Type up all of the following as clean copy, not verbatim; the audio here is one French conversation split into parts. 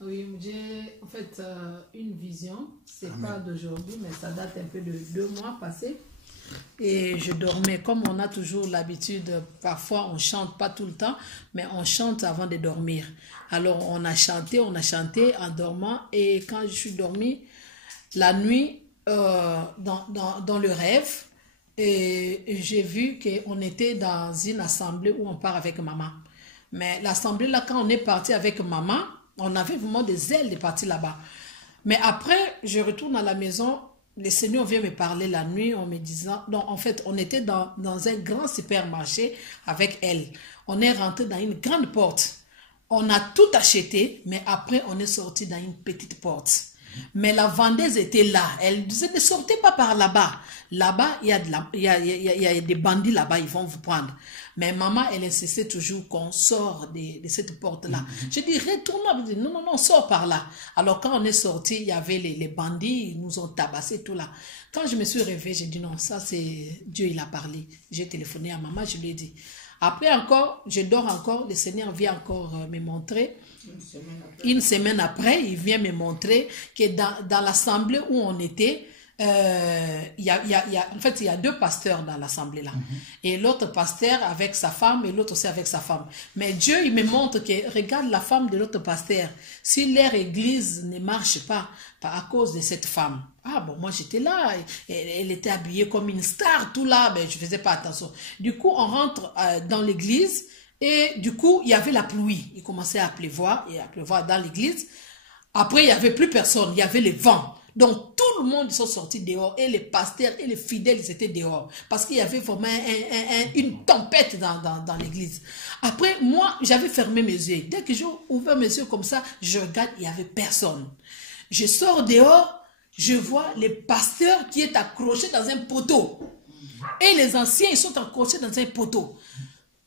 Oui, j'ai en fait une vision, c'est pas d'aujourd'hui, mais ça date un peu de 2 mois passés. Et je dormais, comme on a toujours l'habitude, parfois on chante, pas tout le temps, mais on chante avant de dormir. Alors on a chanté en dormant, et quand je suis dormie, la nuit, dans le rêve, et j'ai vu qu'on était dans une assemblée où on part avec maman. Mais l'assemblée là, quand on est parti avec maman, on avait vraiment des ailes de partir là-bas. Mais après, je retourne à la maison, le Seigneur vient me parler la nuit en me disant, non, en fait, on était dans un grand supermarché avec elle. On est rentré dans une grande porte. On a tout acheté, mais après, on est sorti dans une petite porte. Mais la vendeuse était là. Elle disait, ne sortez pas par là-bas. Là-bas, il y a des bandits là-bas, ils vont vous prendre. Mais maman, elle insistait toujours qu'on sort de cette porte-là. Je dis, retourne-moi. Non, non, non, sors par là. Alors, quand on est sorti, il y avait les bandits, ils nous ont tabassé, tout là. Quand je me suis réveillée, j'ai dit, non, ça c'est Dieu, il a parlé. J'ai téléphoné à maman, je lui ai dit. Après encore, je dors encore, le Seigneur vient encore me montrer. Une semaine après, il vient me montrer que dans l'assemblée où on était, en fait, il y a 2 pasteurs dans l'assemblée là. Et l'autre pasteur avec sa femme et l'autre aussi avec sa femme. Mais Dieu, il me montre que, regarde la femme de l'autre pasteur. Si leur église ne marche pas à cause de cette femme. Ah bon, moi j'étais là, elle était habillée comme une star, tout là, mais je faisais pas attention. Du coup, on rentre dans l'église. Et du coup, il y avait la pluie. Il commençait à pleuvoir dans l'église. Après, il n'y avait plus personne. Il y avait le vent. Donc, tout le monde sont sortis dehors. Et les pasteurs et les fidèles, ils étaient dehors. Parce qu'il y avait vraiment une tempête dans l'église. Après, moi, j'avais fermé mes yeux. Dès que j'ai ouvert mes yeux comme ça, je regarde, il n'y avait personne. Je sors dehors, je vois le pasteur qui est accroché dans un poteau. Et les anciens, ils sont accrochés dans un poteau.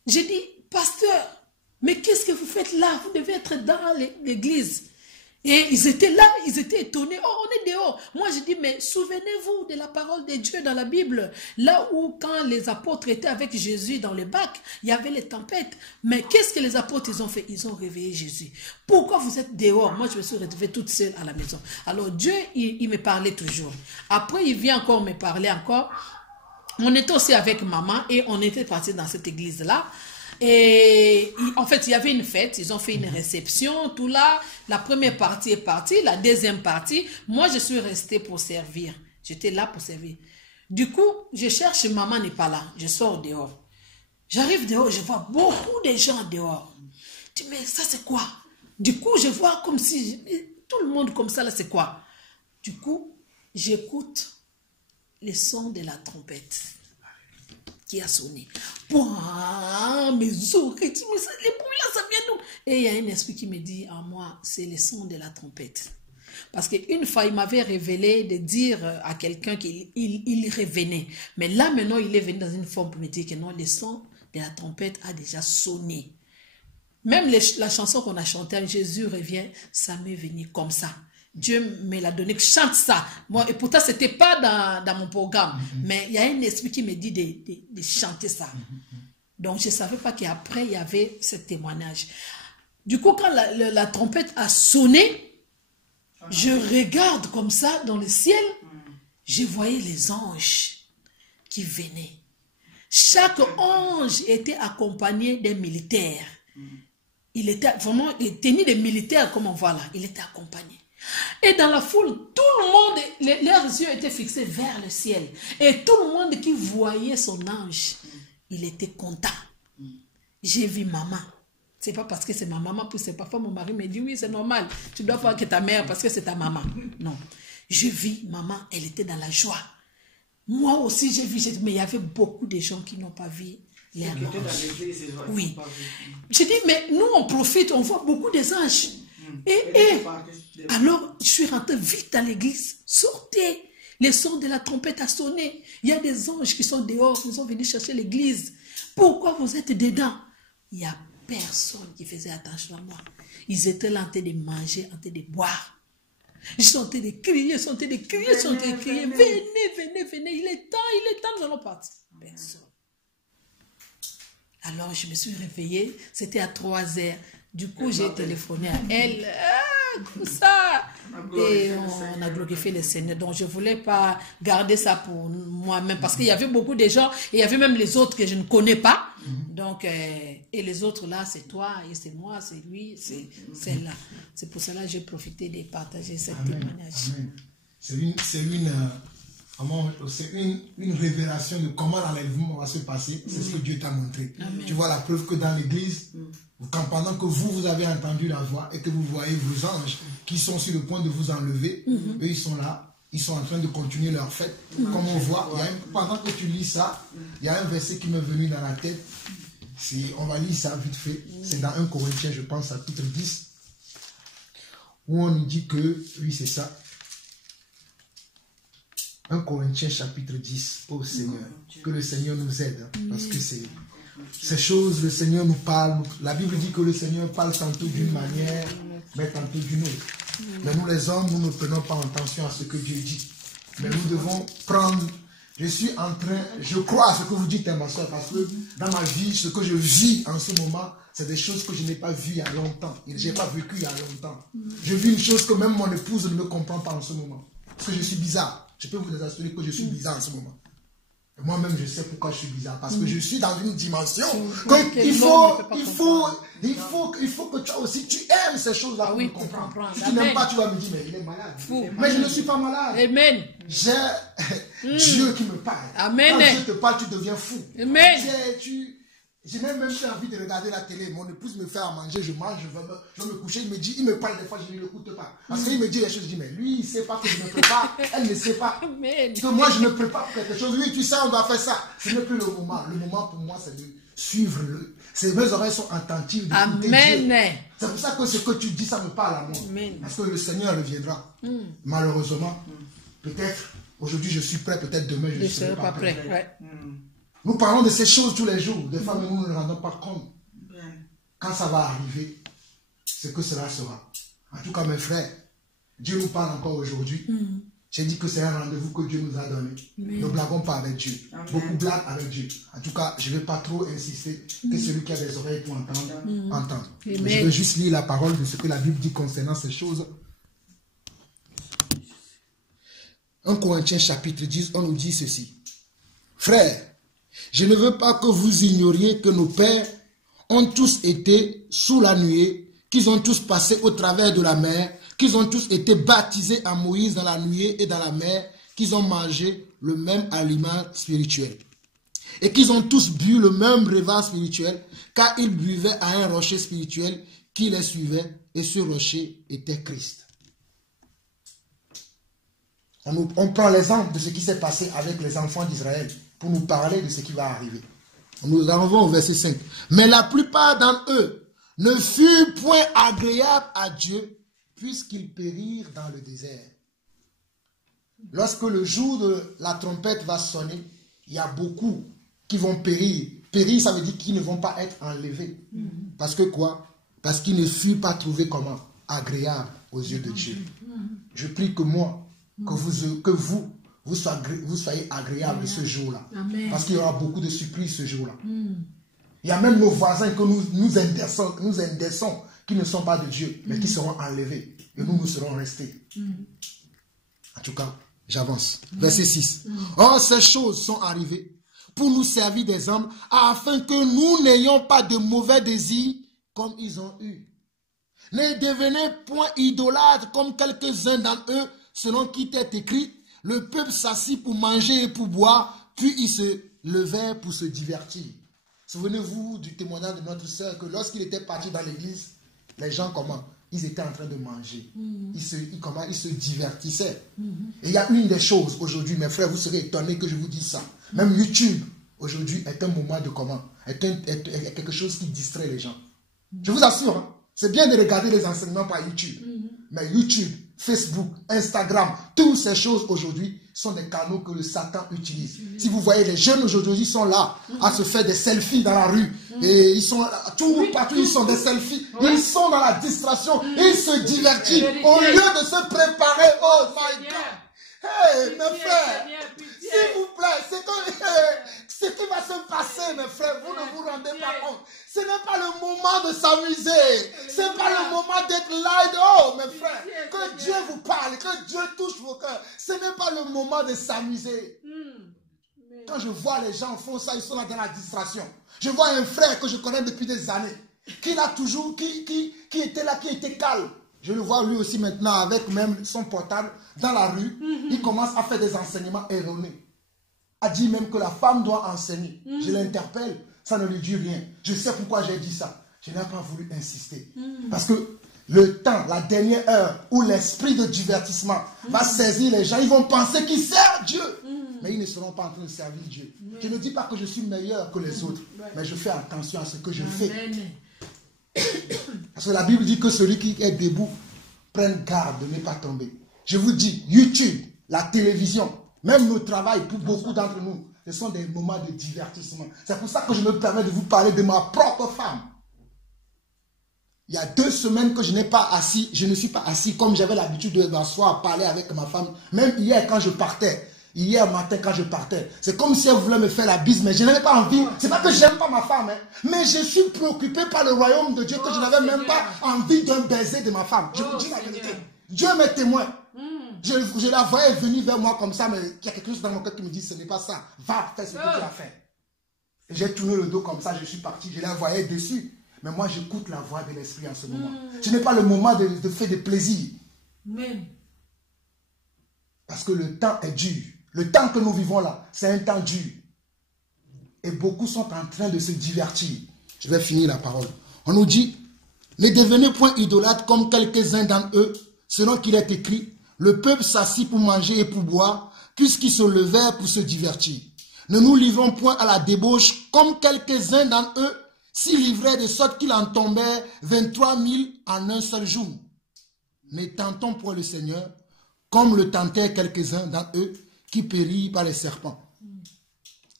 J'ai dit, pasteur, mais qu'est-ce que vous faites là? Vous devez être dans l'église. Et ils étaient là, ils étaient étonnés. Oh, on est dehors. Moi, je dis, mais souvenez-vous de la parole de Dieu dans la Bible. Là où, quand les apôtres étaient avec Jésus dans le bac, il y avait les tempêtes. Mais qu'est-ce que les apôtres, ils ont fait? Ils ont réveillé Jésus. Pourquoi vous êtes dehors? Moi, je me suis retrouvée toute seule à la maison. Alors, Dieu, il me parlait toujours. Après, il vient encore me parler encore. On était aussi avec maman et on était partis dans cette église-là. Et en fait, il y avait une fête, ils ont fait une réception, tout là. La première partie est partie, la deuxième partie, moi je suis restée pour servir. J'étais là pour servir. Du coup, je cherche, maman n'est pas là, je sors dehors. J'arrive dehors, je vois beaucoup de gens dehors. Je dis, mais ça c'est quoi? Du coup, je vois comme si, tout le monde comme ça là, c'est quoi? Du coup, j'écoute le son de la trompette qui a sonné. Pouah, mes oreilles, les bruits là, ça vient d'où? Et il y a un esprit qui me dit à moi, c'est le son de la trompette. Parce qu'une fois, il m'avait révélé de dire à quelqu'un qu'il revenait. Mais là, maintenant, il est venu dans une forme pour me dire que non, le son de la trompette a déjà sonné. Même la chanson qu'on a chantée, Jésus revient, ça m'est venu comme ça. Dieu me l'a donné, que chante ça. Moi, et pourtant, ce n'était pas dans mon programme. Mais il y a un esprit qui me dit de chanter ça. Donc, je ne savais pas qu'après, il y avait ce témoignage. Du coup, quand la trompette a sonné, je regarde comme ça dans le ciel, je voyais les anges qui venaient. Chaque ange était accompagné d'un militaire. Il était vraiment tenu de militaires, comme on voit là. Il était accompagné. Et dans la foule, tout le monde, leurs yeux étaient fixés vers le ciel. Et tout le monde qui voyait son ange, il était content. J'ai vu maman. C'est pas parce que c'est ma maman, puis c'est parfois mon mari me dit, oui, c'est normal. Tu dois voir que ta mère, parce que c'est ta maman. Non. Je vis maman, elle était dans la joie. Moi aussi, j'ai vu, mais il y avait beaucoup de gens qui n'ont pas vu leur ange. Oui. Je dis, mais nous, on profite, on voit beaucoup des anges. Et alors, je suis rentrée vite dans l'église. Sortez. Le son de la trompette a sonné. Il y a des anges qui sont dehors, ils sont venus chercher l'église. Pourquoi vous êtes dedans? Il n'y a personne qui faisait attention à moi. Ils étaient là en train de manger, en train de boire. Ils sont en train de crier, ils sont en train de crier, ils sont en train de crier. Venez, il est temps, nous allons partir. Personne. Alors, je me suis réveillée, c'était à 3 heures. Du coup, j'ai téléphoné à elle, comme ça. Et on a glorifié le Seigneur. Donc, je ne voulais pas garder ça pour moi-même parce qu'il y avait beaucoup de gens et il y avait même les autres que je ne connais pas. Donc, et les autres là, c'est toi, et c'est moi, c'est lui, c'est là. C'est pour cela que j'ai profité de partager ce témoignage. C'est une révélation de comment l'enlèvement va se passer. C'est ce que Dieu t'a montré. Amen. Tu vois la preuve que dans l'église, pendant que vous avez entendu la voix et que vous voyez vos anges qui sont sur le point de vous enlever, eux ils sont là, ils sont en train de continuer leur fête. Comme on voit, pendant que tu lis ça, il y a un verset qui m'est venu dans la tête. On va lire ça vite fait. C'est dans 1 Corinthiens, je pense, chapitre 10, où on nous dit que, oui c'est ça, 1 Corinthiens chapitre 10, oh Seigneur, que le Seigneur nous aide, parce que ces choses, le Seigneur nous parle. La Bible dit que le Seigneur parle tantôt d'une manière, mais tantôt d'une autre. Mais nous les hommes, nous ne prenons pas attention à ce que Dieu dit. Mais nous devons prendre, je crois à ce que vous dites, ma soeur, parce que dans ma vie, ce que je vis en ce moment, c'est des choses que je n'ai pas vues il y a longtemps. Je n'ai pas vécu il y a longtemps. Je vis une chose que même mon épouse ne me comprend pas en ce moment. Parce que je suis bizarre. Je peux vous assurer que je suis bizarre en ce moment. Moi-même, je sais pourquoi je suis bizarre. Parce que je suis dans une dimension qu'il faut que toi aussi, tu aimes ces choses-là pour me comprendre. Si tu n'aimes pas, tu vas me dire, mais il est malade. Mais je ne suis pas malade. Amen. J'ai Dieu qui me parle. Amen. Quand Dieu te parle, tu deviens fou. Amen. J'ai même plus envie de regarder la télé. Mon épouse me fait à manger, je mange, je vais me coucher. Il me parle des fois, je ne l'écoute pas. Parce qu'il me dit des choses, je dis, mais lui, il ne sait pas que je me prépare. Elle ne sait pas que moi, je me prépare pour quelque chose. Oui, tu sais, on doit faire ça. Ce n'est plus le moment. Le moment pour moi, c'est de suivre. Mes oreilles sont attentives. Amen. C'est pour ça que ce que tu dis, ça me parle à moi. Amen. Parce que le Seigneur reviendra. Malheureusement, peut-être, aujourd'hui, je suis prêt. Peut-être demain, je ne serai pas prêt. Ouais. Nous parlons de ces choses tous les jours. Des fois, nous ne nous rendons pas compte. Quand ça va arriver, c'est que cela sera. En tout cas, mes frères, Dieu nous parle encore aujourd'hui. J'ai dit que c'est un rendez-vous que Dieu nous a donné. Ne blaguons pas avec Dieu. Beaucoup blaguent avec Dieu. En tout cas, je ne vais pas trop insister. Que celui qui a des oreilles pour entendre, entende. Je vais juste lire la parole de ce que la Bible dit concernant ces choses. 1 Corinthiens chapitre 10, on nous dit ceci. Frères, je ne veux pas que vous ignoriez que nos pères ont tous été sous la nuée, qu'ils ont tous passé au travers de la mer, qu'ils ont tous été baptisés à Moïse dans la nuée et dans la mer, qu'ils ont mangé le même aliment spirituel. Et qu'ils ont tous bu le même breuvage spirituel, car ils buvaient à un rocher spirituel qui les suivait, et ce rocher était Christ. On prend l'exemple de ce qui s'est passé avec les enfants d'Israël, pour nous parler de ce qui va arriver. Nous arrivons au verset 5. Mais la plupart d'entre eux ne furent point agréables à Dieu, puisqu'ils périrent dans le désert. Lorsque le jour de la trompette va sonner, il y a beaucoup qui vont périr. Périr, ça veut dire qu'ils ne vont pas être enlevés. Parce que quoi? Parce qu'ils ne furent pas trouvés comment? Agréables aux yeux de Dieu. Je prie que moi, que vous soyez agréables ce jour-là. Parce qu'il y aura beaucoup de surprises ce jour-là. Il y a même nos voisins que nous indexons qui ne sont pas de Dieu, mais qui seront enlevés. Et nous serons restés. En tout cas, j'avance. Verset 6. Or, ces choses sont arrivées pour nous servir d'exemple, afin que nous n'ayons pas de mauvais désirs comme ils ont eu. Ne devenez point idolâtres comme quelques-uns d'entre eux, selon qui est écrit. Le peuple s'assit pour manger et pour boire, puis ils se levèrent pour se divertir. Souvenez-vous du témoignage de notre sœur que lorsqu'il était parti dans l'église, les gens comment? Ils étaient en train de manger. Ils se divertissaient. Et il y a une des choses aujourd'hui, mes frères, vous serez étonnés que je vous dise ça. Même YouTube, aujourd'hui, est un moment de comment? Est quelque chose qui distrait les gens. Je vous assure, hein, c'est bien de regarder les enseignements par YouTube. Mais YouTube, Facebook, Instagram, toutes ces choses aujourd'hui sont des canaux que le Satan utilise. Si vous voyez les jeunes aujourd'hui, ils sont là à se faire des selfies dans la rue. Et ils sont partout, ils sont des selfies. Ils sont dans la distraction. Ils se divertissent au lieu de se préparer. Oh my God! Hey, mes frères, s'il vous plaît, Ce qui va se passer, mes frères, vous ne vous rendez pas compte. Ce n'est pas le moment de s'amuser. Ce n'est pas le moment d'être là et de, oh, mes frères, que Dieu vous parle, que Dieu touche vos cœurs. Ce n'est pas le moment de s'amuser. Quand je vois les gens font ça, ils sont là dans la distraction. Je vois un frère que je connais depuis des années, qui l'a toujours, qui était là, qui était calme. Je le vois lui aussi maintenant avec même son portable dans la rue. Il commence à faire des enseignements erronés. A dit même que la femme doit enseigner. Je l'interpelle, ça ne lui dit rien. Je sais pourquoi j'ai dit ça. Je n'ai pas voulu insister. Parce que le temps, la dernière heure où l'esprit de divertissement va saisir les gens, ils vont penser qu'ils servent Dieu. Mais ils ne seront pas en train de servir Dieu. Je ne dis pas que je suis meilleur que les autres, mais je fais attention à ce que je fais. Parce que la Bible dit que celui qui est debout prenne garde de ne pas tomber. Je vous dis, YouTube, la télévision, même le travail, pour beaucoup d'entre nous, ce sont des moments de divertissement. C'est pour ça que je me permets de vous parler de ma propre femme. Il y a 2 semaines que je n'ai pas assis, je ne suis pas assis comme j'avais l'habitude de m'asseoir, parler avec ma femme. Même hier quand je partais, hier matin quand je partais, c'est comme si elle voulait me faire la bise, mais je n'avais pas envie. C'est pas que j'aime pas ma femme, hein, mais je suis préoccupé par le royaume de Dieu que je n'avais même pas envie d'un baiser de ma femme. Je vous dis la vérité. Dieu m'est témoin. Je la voyais venir vers moi comme ça, mais il y a quelque chose dans mon cœur qui me dit, ce n'est pas ça. Va, fais ce que tu as fait. Et j'ai tourné le dos comme ça, je suis parti, je la voyais dessus. Mais moi, j'écoute la voix de l'esprit en ce moment. Ce n'est pas le moment de faire des plaisirs. Parce que le temps est dur. Le temps que nous vivons là, c'est un temps dur. Et beaucoup sont en train de se divertir. Je vais finir la parole. On nous dit, ne devenez point idolâtres comme quelques-uns d'entre eux, selon qu'il est écrit, le peuple s'assit pour manger et pour boire, puisqu'ils se levèrent pour se divertir. Ne nous livrons point à la débauche comme quelques-uns d'entre eux, s'y livraient de sorte qu'il en tombait 23 000 en un seul jour. Ne tentons point le Seigneur, comme le tentaient quelques-uns d'entre eux, qui périt par les serpents.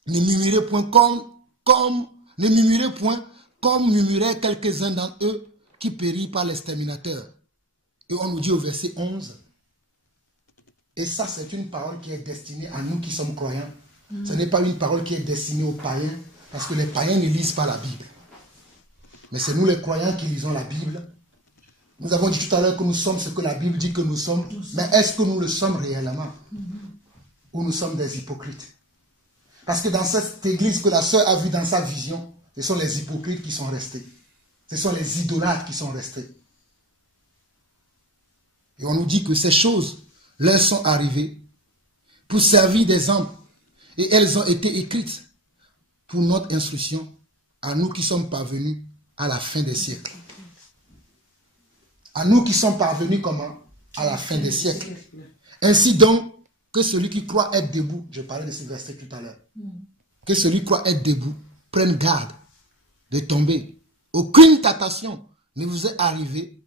Ne murmurez point comme murmuraient quelques-uns d'entre eux qui périt par l'exterminateur. Et on nous dit au verset 11, et ça c'est une parole qui est destinée à nous qui sommes croyants. Ce n'est pas une parole qui est destinée aux païens, parce que les païens ne lisent pas la Bible. Mais c'est nous les croyants qui lisons la Bible. Nous avons dit tout à l'heure que nous sommes ce que la Bible dit que nous sommes, mais est-ce que nous le sommes réellement? Ou nous sommes des hypocrites? Parce que dans cette église que la sœur a vue dans sa vision, ce sont les hypocrites qui sont restés. Ce sont les idolâtres qui sont restés. Et on nous dit que ces choses leur sont arrivées pour servir d'exemple. Et elles ont été écrites pour notre instruction, à nous qui sommes parvenus à la fin des siècles. À nous qui sommes parvenus comment? À la fin des siècles. Ainsi donc, que celui qui croit être debout, je parlais de ce verset tout à l'heure, que celui qui croit être debout prenne garde de tomber. Aucune tentation ne vous est arrivée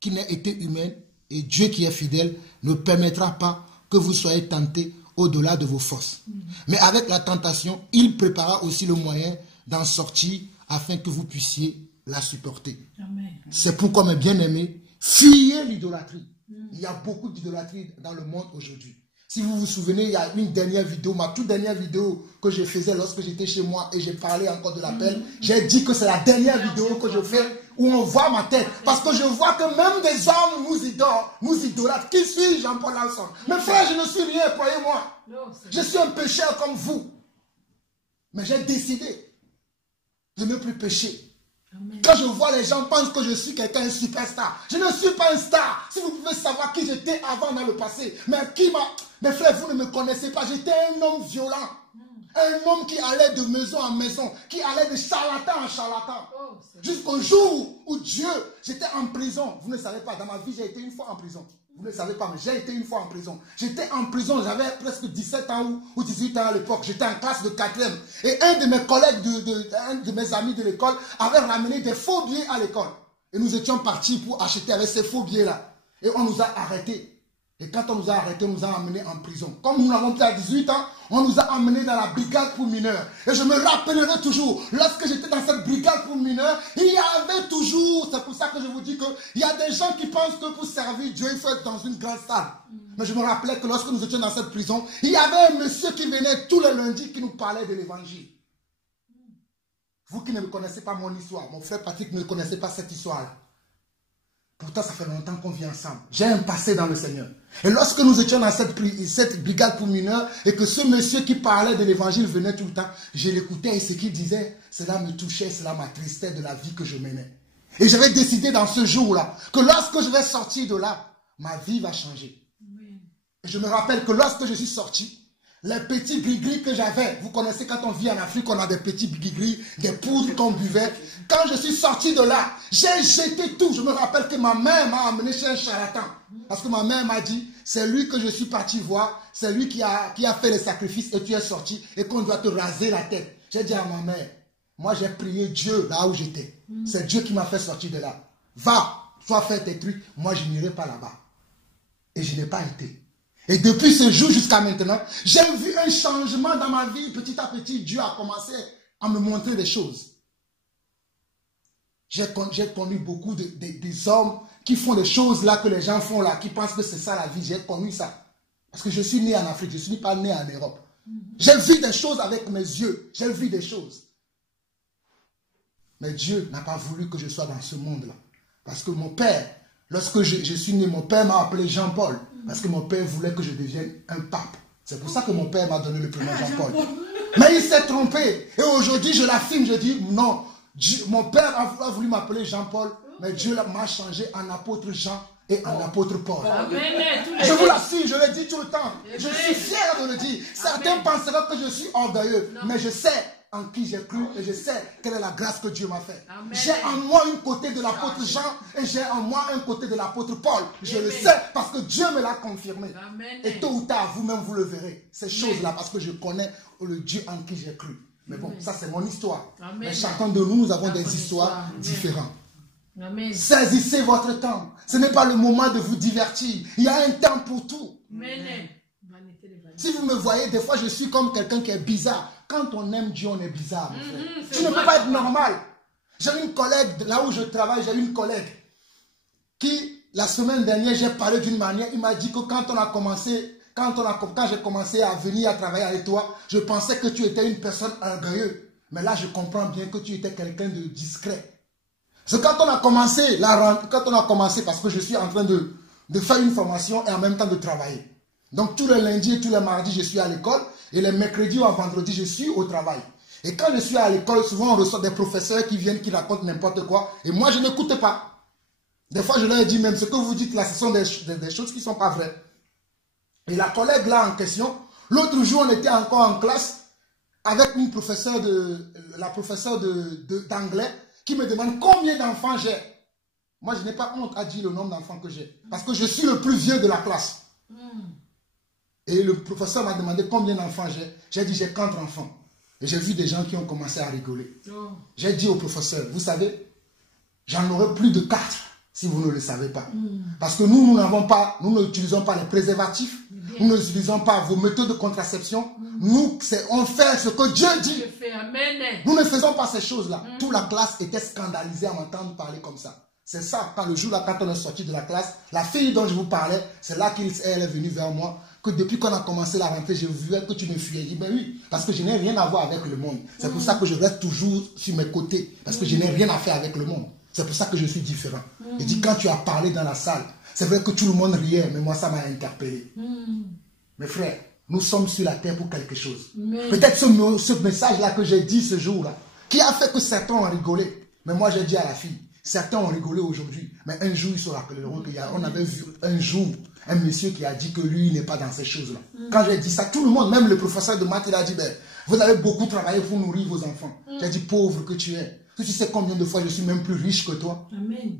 qui n'ait été humaine, et Dieu qui est fidèle ne permettra pas que vous soyez tentés au-delà de vos forces. Mais avec la tentation, il prépara aussi le moyen d'en sortir afin que vous puissiez la supporter. C'est pourquoi, mes bien-aimés, fuyez l'idolâtrie. Il y a beaucoup d'idolâtrie dans le monde aujourd'hui. Si vous vous souvenez, il y a une dernière vidéo, ma toute dernière vidéo que je faisais lorsque j'étais chez moi et j'ai parlé encore de l'appel. J'ai dit que c'est la dernière vidéo que je fais où on voit ma tête. Parce que je vois que même des hommes nous idolâtrent. Qui suis Jean-Paul Lanson? Mes frères, je ne suis rien, croyez-moi. Je suis un pécheur comme vous. Mais j'ai décidé de ne plus pécher. Quand je vois les gens pensent que je suis quelqu'un, un superstar. Je ne suis pas un star. Si vous pouvez savoir qui j'étais avant dans le passé. Mais qui m'a... Mes frères, vous ne me connaissez pas. J'étais un homme violent. Un homme qui allait de maison en maison. Qui allait de charlatan en charlatan. Jusqu'au jour où Dieu... J'étais en prison. Vous ne savez pas. Dans ma vie, j'ai été une fois en prison. Vous ne le savez pas, mais j'ai été une fois en prison. J'étais en prison, j'avais presque 17 ans ou 18 ans à l'époque. J'étais en classe de 4e. Et un de mes collègues, un de mes amis de l'école, avait ramené des faux billets à l'école. Et nous étions partis pour acheter avec ces faux billets-là. Et on nous a arrêtés. Et quand on nous a arrêtés, on nous a emmenés en prison. Comme nous n'avons plus à 18 ans, on nous a emmenés dans la brigade pour mineurs. Et je me rappellerai toujours, lorsque j'étais dans cette brigade pour mineurs, il y avait toujours, c'est pour ça que je vous dis qu'il y a des gens qui pensent que pour servir Dieu, il faut être dans une grande salle. Mais je me rappelais que lorsque nous étions dans cette prison, il y avait un monsieur qui venait tous les lundis qui nous parlait de l'évangile. Vous qui ne me connaissez pas mon histoire, mon frère Patrick ne connaissait pas cette histoire-là. Pourtant, ça fait longtemps qu'on vit ensemble. J'ai un passé dans le Seigneur. Et lorsque nous étions dans cette brigade pour mineurs et que ce monsieur qui parlait de l'évangile venait tout le temps, je l'écoutais et ce qu'il disait, cela me touchait, cela m'attristait de la vie que je menais. Et j'avais décidé dans ce jour-là que lorsque je vais sortir de là, ma vie va changer. Et je me rappelle que lorsque je suis sorti, les petits gris-gris que j'avais, vous connaissez quand on vit en Afrique, on a des petits gris-gris, des poudres qu'on buvait. Quand je suis sorti de là, j'ai jeté tout. Je me rappelle que ma mère m'a amené chez un charlatan. Parce que ma mère m'a dit, c'est lui que je suis parti voir, c'est lui qui a fait les sacrifices et tu es sorti et qu'on doit te raser la tête. J'ai dit à ma mère, moi j'ai prié Dieu là où j'étais. C'est Dieu qui m'a fait sortir de là. Va, sois faire tes trucs, moi je n'irai pas là-bas. Et je n'ai pas été. Et depuis ce jour jusqu'à maintenant, j'ai vu un changement dans ma vie. Petit à petit, Dieu a commencé à me montrer des choses. J'ai connu beaucoup des hommes qui font des choses là que les gens font là, qui pensent que c'est ça la vie. J'ai connu ça. Parce que je suis né en Afrique, je ne suis pas né en Europe. J'ai vu des choses avec mes yeux. J'ai vu des choses. Mais Dieu n'a pas voulu que je sois dans ce monde-là. Parce que mon père, lorsque je suis né, mon père m'a appelé Jean-Paul. Parce que mon père voulait que je devienne un pape. C'est pour ça que mon père m'a donné le prénom Jean-Paul. Mais il s'est trompé. Et aujourd'hui, je l'affirme, je dis non. Mon père a voulu m'appeler Jean-Paul, mais Dieu m'a changé en apôtre Jean et en apôtre Paul. Je vous l'assure, je le dis tout le temps. Je suis fier de le dire. Certains penseront que je suis orgueilleux, mais je sais en qui j'ai cru et je sais quelle est la grâce que Dieu m'a fait. J'ai en moi un côté de l'apôtre Jean et j'ai en moi un côté de l'apôtre Paul. Je le sais parce que Dieu me l'a confirmé. Et tôt ou tard, vous-même vous le verrez. Ces choses-là parce que je connais le Dieu en qui j'ai cru. Mais bon, ça c'est mon histoire. Mais chacun de nous, nous avons des histoires différentes. Saisissez votre temps. Ce n'est pas le moment de vous divertir. Il y a un temps pour tout. Si vous me voyez, des fois je suis comme quelqu'un qui est bizarre. Quand on aime Dieu, on est bizarre. Tu ne peux pas être normal. J'ai une collègue, là où je travaille, j'ai une collègue qui, la semaine dernière, j'ai parlé d'une manière, il m'a dit que quand j'ai commencé à venir à travailler avec toi, je pensais que tu étais une personne orgueilleuse. Mais là, je comprends bien que tu étais quelqu'un de discret. C'est quand on a commencé, parce que je suis en train de faire une formation et en même temps de travailler. Donc tous les lundis et tous les mardis, je suis à l'école. Et les mercredis ou vendredis, je suis au travail. Et quand je suis à l'école, souvent on reçoit des professeurs qui viennent, qui racontent n'importe quoi. Et moi, je n'écoute pas. Des fois, je leur dis même ce que vous dites là, ce sont des choses qui ne sont pas vraies. Et la collègue là en question, l'autre jour, on était encore en classe avec une professeure la professeure d'anglais qui me demande combien d'enfants j'ai. Moi, je n'ai pas honte à dire le nombre d'enfants que j'ai. Parce que je suis le plus vieux de la classe. Et le professeur m'a demandé combien d'enfants j'ai. J'ai dit j'ai 4 enfants. Et j'ai vu des gens qui ont commencé à rigoler. J'ai dit au professeur, vous savez, j'en aurai plus de 4 si vous ne le savez pas. Parce que nous n'utilisons pas les préservatifs. Nous n'utilisons pas vos méthodes de contraception. Nous, on fait ce que Dieu dit. Nous ne faisons pas ces choses-là. Toute la classe était scandalisée à m'entendre parler comme ça. C'est ça, quand le jour-là, quand on est sorti de la classe, la fille dont je vous parlais, c'est là qu'elle est venue vers moi, que depuis qu'on a commencé la rentrée, j'ai vu que tu me fuyais. Je dis, ben oui, parce que je n'ai rien à voir avec le monde. C'est pour ça que je reste toujours sur mes côtés, parce que je n'ai rien à faire avec le monde. C'est pour ça que je suis différent. Je dis, quand tu as parlé dans la salle, c'est vrai que tout le monde riait, mais moi, ça m'a interpellé. Mes frères, nous sommes sur la terre pour quelque chose. Peut-être ce message-là que j'ai dit ce jour-là, qui a fait que certains ont rigolé. Mais moi, j'ai dit à la fille, certains ont rigolé aujourd'hui, mais un jour, ils se rappelleront qu'on avait vu un jour un monsieur qui a dit que lui, il n'est pas dans ces choses-là. Quand j'ai dit ça, tout le monde, même le professeur de maths, il a dit, ben, vous avez beaucoup travaillé pour nourrir vos enfants. J'ai dit, pauvre que tu es. Tu sais combien de fois je suis même plus riche que toi? Amen.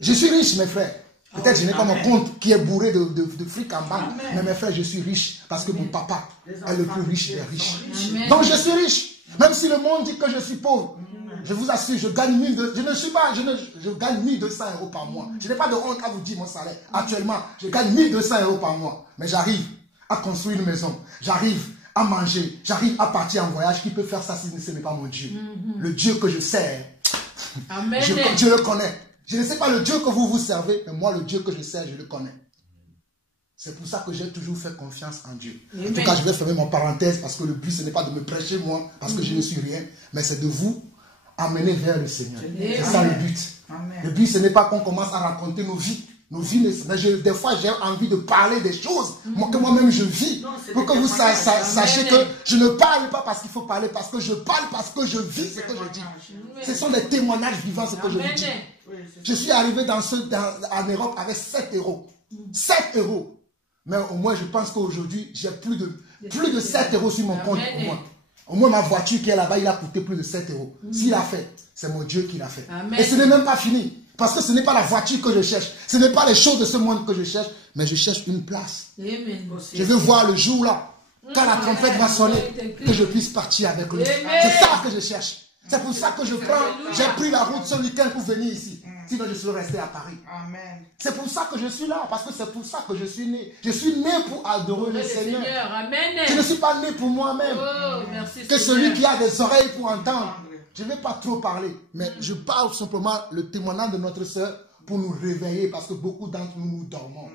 Je suis riche, mes frères. Peut-être je n'ai pas mon compte qui est bourré de fric en banque. Mais mes frères, je suis riche parce que mon papa est le plus riche des riches. Donc je suis riche. Même si le monde dit que je suis pauvre. Je vous assure, je gagne 1200, je gagne 1200 € par mois. Je n'ai pas de honte à vous dire mon salaire. Actuellement, je gagne 1200 € par mois. Mais j'arrive à construire une maison. J'arrive à manger. J'arrive à partir en voyage. Qui peut faire ça si ce n'est pas mon Dieu? Le Dieu que je sers. Amen. Je le connais. Je ne sais pas le Dieu que vous servez, mais moi, le Dieu que je sers, je le connais. C'est pour ça que j'ai toujours fait confiance en Dieu. Amen. En tout cas, je vais fermer mon parenthèse parce que le but, ce n'est pas de me prêcher moi, parce que je ne suis rien, mais c'est de vous amener vers le Seigneur. C'est ça le but. Amen. Le but, ce n'est pas qu'on commence à raconter nos vies. Mais des fois, j'ai envie de parler des choses que moi-même je vis. Non, pour que vous sachiez que je ne parle pas parce qu'il faut parler, parce que je parle, parce que je vis ce que je dis. Ce sont des témoignages vivants, ce que je vous dis. Je suis arrivé en Europe avec 7 €. 7 €. Mais au moins, je pense qu'aujourd'hui, j'ai plus de 7 € sur mon compte. Au moins, ma voiture qui est là-bas, il a coûté plus de 7 €. S'il a fait, c'est mon Dieu qui l'a fait. Amen. Et ce n'est même pas fini. Parce que ce n'est pas la voiture que je cherche. Ce n'est pas les choses de ce monde que je cherche. Mais je cherche une place. Amen. Je veux voir le jour là, quand la trompette va sonner, que je puisse partir avec lui. C'est ça que je cherche. C'est pour ça que j'ai pris la route ce week-end pour venir ici. Sinon, je serais resté à Paris. C'est pour ça que je suis là. Parce que c'est pour ça que je suis né. Je suis né pour adorer le Seigneur. Amen. Je ne suis pas né pour moi-même. Que celui qui a des oreilles pour entendre. Je ne vais pas trop parler, mais je parle simplement le témoignage de notre sœur pour nous réveiller parce que beaucoup d'entre nous, nous dormons.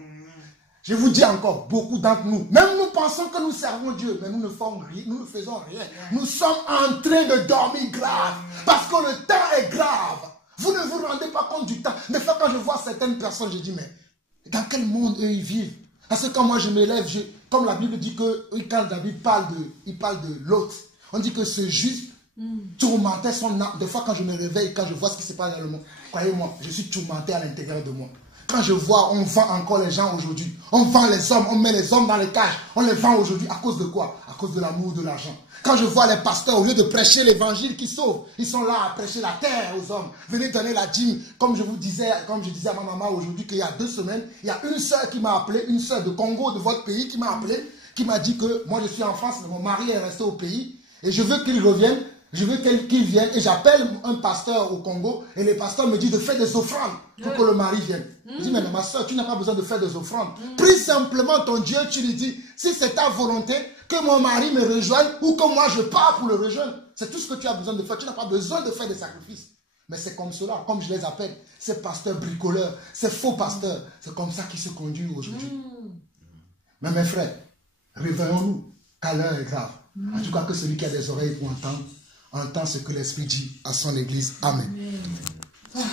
Je vous dis encore, beaucoup d'entre nous, même nous pensons que nous servons Dieu, mais nous ne faisons rien. Nous sommes en train de dormir grave parce que le temps est grave. Vous ne vous rendez pas compte du temps. Des fois, quand je vois certaines personnes, je dis, mais dans quel monde eux ils vivent? Parce que quand moi je me lève, comme la Bible dit que quand David parle de l'autre, on dit que ce juste tourmentait son âme. Des fois, quand je me réveille, quand je vois ce qui se passe dans le monde, croyez-moi, je suis tourmenté à l'intérieur de moi. Quand je vois, on vend encore les gens aujourd'hui. On vend les hommes, on met les hommes dans les cages. On les vend aujourd'hui. À cause de quoi? À cause de l'amour, de l'argent. Quand je vois les pasteurs, au lieu de prêcher l'évangile qui sauve, ils sont là à prêcher la terre aux hommes. Venez donner la dîme. Comme je disais à ma maman aujourd'hui qu'il y a 2 semaines, il y a une sœur qui m'a appelé, une sœur de Congo, de votre pays, qui m'a appelé, qui m'a dit que moi je suis en France, mais mon mari est resté au pays et je veux qu'il revienne. Je veux qu'il vienne et j'appelle un pasteur au Congo et le pasteur me dit de faire des offrandes pour que le mari vienne. Je dis, mais ma soeur, tu n'as pas besoin de faire des offrandes. Prie simplement ton Dieu, tu lui dis, si c'est ta volonté, que mon mari me rejoigne ou que moi je pars pour le rejoindre. C'est tout ce que tu as besoin de faire. Tu n'as pas besoin de faire des sacrifices. Mais c'est comme cela, comme je les appelle, ces pasteurs bricoleurs, ces faux pasteurs. C'est comme ça qu'ils se conduisent aujourd'hui. Mais mes frères, réveillons-nous, car l'heure est grave. En tout cas, que celui qui a des oreilles pour entendre, entend ce que l'Esprit dit à son Église. Amen. Amen.